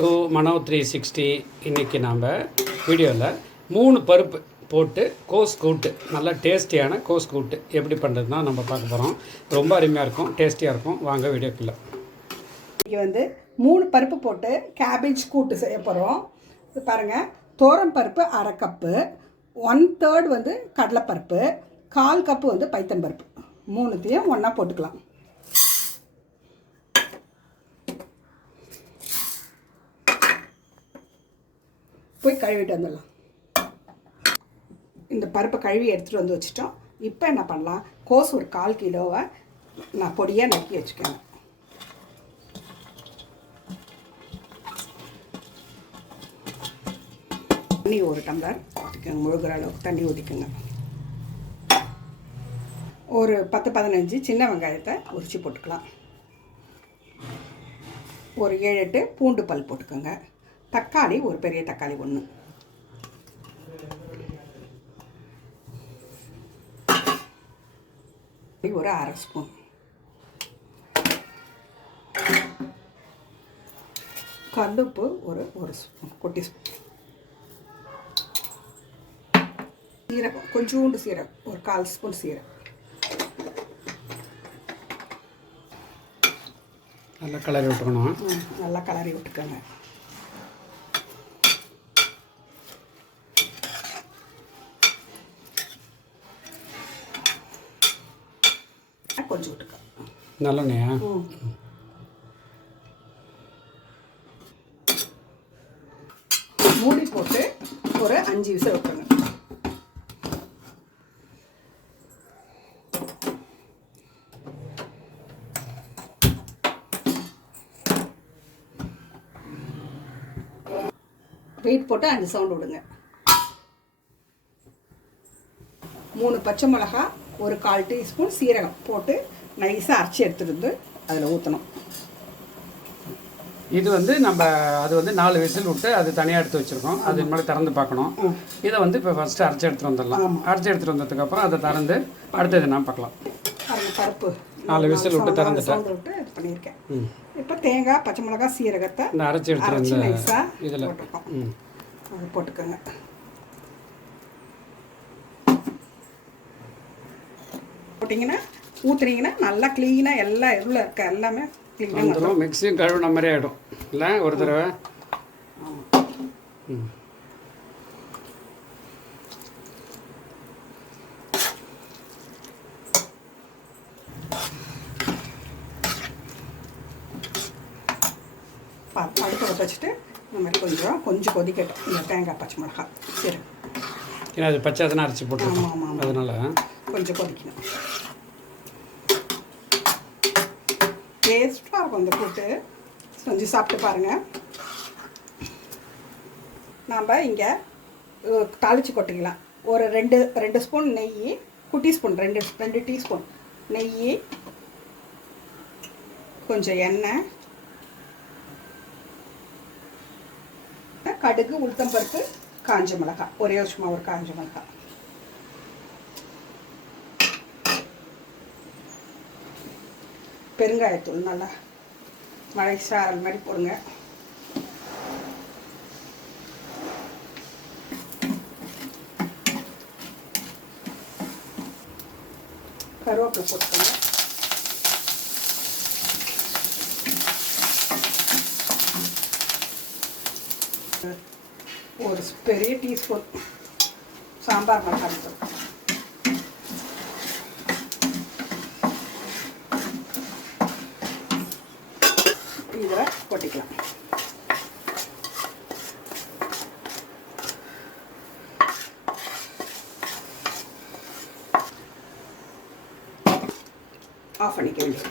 To Mano three sixty இன்றைக்கி நாம் வீடியோவில் மூணு பருப்பு போட்டு கோஸ் கூட்டு நல்லா டேஸ்டியான கோஸ் கூட்டு எப்படி பண்ணுறது தான் நம்ம பார்க்க போகிறோம் ரொம்ப அருமையாக இருக்கும் டேஸ்டியாக இருக்கும். வாங்க வீடியோக்குள்ளே. இன்றைக்கி வந்து மூணு பருப்பு போட்டு கேபேஜ் கூட்டு செய்ய போகிறோம் பாருங்கள் தோரம் பருப்பு அரை கப்பு ஒன் தேர்ட் வந்து கடலைப்பருப்பு கால் கப்பு வந்து பைத்தன் பருப்பு. மூணுத்தையும் ஒன்றா போட்டுக்கலாம். கழுவிட்டு வந்துடலாம். இந்த பருப்பை கழுவி எடுத்துகிட்டு வந்து வச்சுட்டோம். இப்போ என்ன பண்ணலாம்? கோஸ் ஒரு கால் கிலோவை நான் பொடியாக நக்கி வச்சுக்கேன் தண்ணி ஒரு டம்ளர். ஊற்றிக்கோங்க முழுகிற அளவுக்கு தண்ணி ஊற்றிக்கோங்க ஒரு பத்து பதினஞ்சு சின்ன வெங்காயத்தை உரிச்சு போட்டுக்கலாம். ஒரு ஏழு எட்டு பூண்டு பல் போட்டுக்கோங்க. தக்காளி ஒரு பெரிய தக்காளி ஒன்று ஒரு அரை ஸ்பூன் கல்லுப்பு ஒரு ஒரு ஸ்பூன் குட்டி ஸ்பூன் சீரகம் கொஞ்சோண்டு சீரகம் ஒரு கால் ஸ்பூன் சீரகம் நல்லா கலரி விட்டுக்கணும் நல்லா கலரி விட்டுக்கோங்க கொஞ்சம் விட்டுக்கோ நல்லெண்ணெயா மூடி போட்டு ஒரு அஞ்சு விசில் விட்டுருங்க. வெயிட் போட்டு அஞ்சு சவுண்ட் விடுங்க. மூணு பச்சை மிளகா ஒரு கால் டீஸ்பூன் சீரகம் போட்டு நைஸாக அரைச்சி எடுத்துட்டு வந்து அதில் ஊற்றணும் இது வந்து நம்ம அது வந்து நாலு விசில் விட்டு அது தனியாக எடுத்து வச்சுருக்கோம். அது மேலே திறந்து பார்க்கணும். இதை வந்து இப்போ ஃபஸ்ட்டு அரைச்சி எடுத்துகிட்டு வந்துடலாம். அரைச்சி எடுத்துகிட்டு வந்ததுக்கப்புறம் அதை திறந்து அடுத்தது நான் பார்க்கலாம். பருப்பு. நாலு விசில் விட்டு திறந்துட்டேன். விட்டு இது பண்ணியிருக்கேன். இப்போ தேங்காய் பச்சை மிளகாய் சீரகத்தை இந்த அரைச்சி எடுத்துகிட்டு வந்த இதில். போட்டுக்கோங்க. போட்டிங்கன்னா ஊற்றுனீங்கன்னா நல்லா க்ளீனாக எல்லா இதில் இருக்க எல்லாமே க்ளீனாக வந்துடும் மிக்ஸியும் கழுவுன மாதிரி ஆகிடும் இல்லை ஒரு தடவை? வச்சு வச்சுட்டு இந்த மாதிரி கொஞ்சம் கொஞ்சம் கொதிக்கட்டும். இந்த தேங்காய் பச்சை மிளகாய் சரி ஏன்னா அது பச்சை தானே அரைச்சி போட்டுருக்கோம் ஆமாம் ஆமாம் அதனால. கொஞ்சம் கொதிக்கணும். டேஸ்ட்டாக இருக்கும் இந்த கூட்டு செஞ்சு சாப்பிட்டு பாருங்கள் நாம் இங்கே தாளித்து கொட்டிக்கலாம். ஒரு ரெண்டு ரெண்டு ஸ்பூன் நெய் குட்டி ஸ்பூன் ரெண்டு ரெண்டு டீஸ்பூன் நெய் கொஞ்சம் எண்ணெய் கடுகு உளுத்தம்பருப்பு காஞ்ச மிளகாய். ஒரே வருஷமாக சும்மா ஒரு காஞ்ச மிளகாய். பெருங்காயத்தூள் நல்லா மழை சாரல் மாதிரி போடுங்க. கருவேப்பிலை போட்டுக்கோங்க. ஒரு பெரிய டீஸ்பூன் சாம்பார் மசாலா தூள் இதை கொட்டிக்கலாம் ஆஃப் பண்ணிக்க வேண்டியது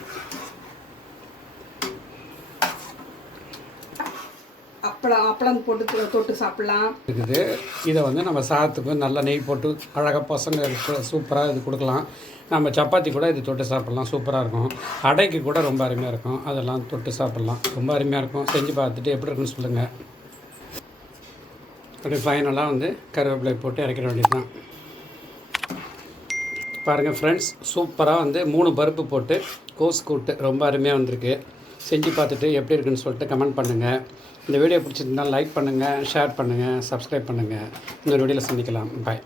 அப்பளம் அப்பளம் போட்டு தொட்டு சாப்பிட்லாம். இருக்குது. இதை வந்து நம்ம சாதத்துக்கு நல்லா நெய் போட்டு அழகாக பசங்க சூப்பராக இது கொடுக்கலாம். நம்ம சப்பாத்தி கூட இது தொட்டு சாப்பிட்லாம். சூப்பராக இருக்கும். அடைக்கு கூட ரொம்ப அருமையாக இருக்கும். அதெல்லாம் தொட்டு சாப்பிட்லாம். ரொம்ப அருமையாக இருக்கும். செஞ்சு பார்த்துட்டு எப்படி இருக்குன்னு சொல்லுங்கள் அப்படி ஃபைனலாக வந்து கருவேப்பிலை போட்டு இறக்கிற வேண்டியது தான் பாருங்கள் ஃப்ரெண்ட்ஸ் சூப்பராக வந்து மூணு பருப்பு போட்டு கோஸ் கூட்டு ரொம்ப அருமையாக வந்திருக்கு. செஞ்சு பார்த்துட்டு எப்படி இருக்குன்னு சொல்லிட்டு கமெண்ட் பண்ணுங்கள் இந்த வீடியோ பிடிச்சிருந்தா லைக் பண்ணுங்கள் ஷேர் பண்ணுங்கள் சப்ஸ்கிரைப் பண்ணுங்கள் இன்னொரு வீடியோவில் சந்திக்கலாம். பாய்